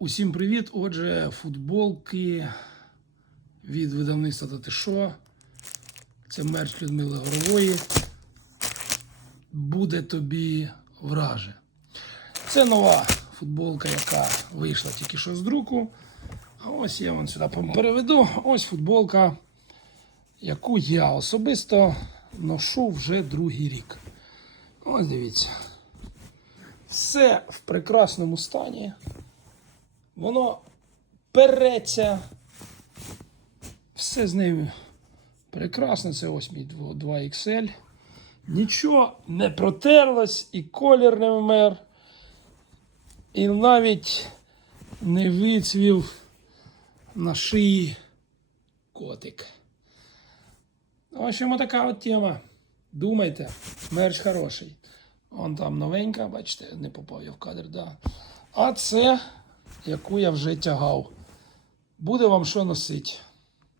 Усім привіт! Отже, футболки від видавництва «Та ти шо?». Це мерч Людмили Горової. Буде тобі враже. Це нова футболка, яка вийшла тільки що з друку. А ось я вам сюди переведу. Ось футболка, яку я особисто ношу вже другий рік. Ось дивіться. Все в прекрасному стані. Воно переться. Все з нею прекрасно. Це ось мій 2XL. Нічого не протерлось, і колір не вмер. І навіть не вицвів на шиї котик. В общем, така от тема. Думайте, мерч хороший. Вон там новенька, бачите, не попав я в кадр, да. А це, яку я вже тягав. Буде вам що носити.